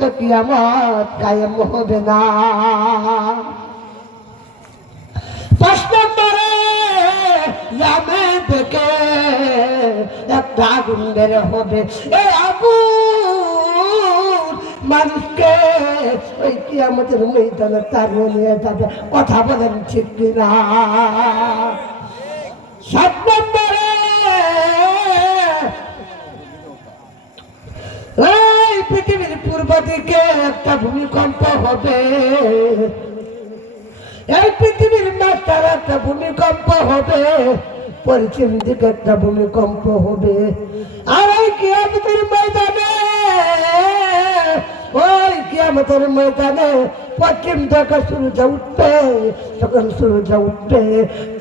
তো কিয়ামত কায়েম হবে না। 5 নম্বরে জামেন থেকে একটা আগুন বের হবে। এই আগুন মানুষকে ওই কিয়ামতের ময়দানে তাড়িয়ে নিয়ে যাবে। কথা বলেন ঠিক কিনা? 7 নম্বরে এই পৃথিবীর পূর্ব দিকে একটা ভূমিকম্প হবে। এই পৃথিবীর মাঝখানে একটা ভূমিকম্প হবে, পশ্চিম দিকে একটা ভূমিকম্প হবে। আর ওই কিয়ামতের ময়দানে পশ্চিম থেকে সূর্য উঠবে। যখন সূর্য উঠবে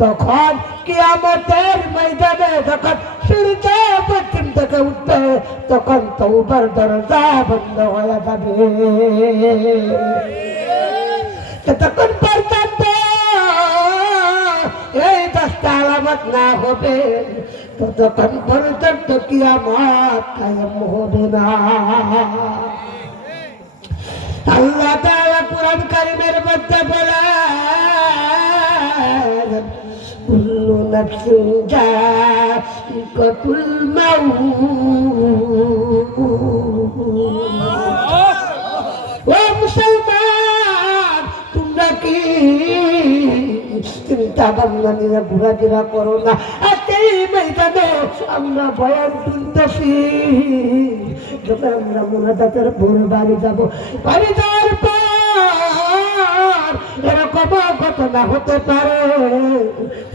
তখন কিয়ামতের ময়দানে যখন সূর্য পশ্চিম থেকে উঠবে তখন তওবার দরজা বন্ধ হয়ে যাবে। তখন পর্যন্ত এই 10টা আলামত না হবে ততক্ষণ পর্যন্ত কিয়ামত কায়েম হবে না। আল্লাহ তাআলা কুরআন কারীমের মধ্যে বলেন, কুল্লু নাফসিন যায়িকাতুল মাউত। ও মুসলমান, তোমরা কি চিন্তা ভাবনা নিয়ে ঘোরাফেরা করো না? এই ময়দানে আমরা বয়ান শুনতেছি, যখন আমরা মোনাজাতের ভোর বাড়ি যাবো, বাড়ি যাওয়ার পর এরকম ঘটনা হতে পারে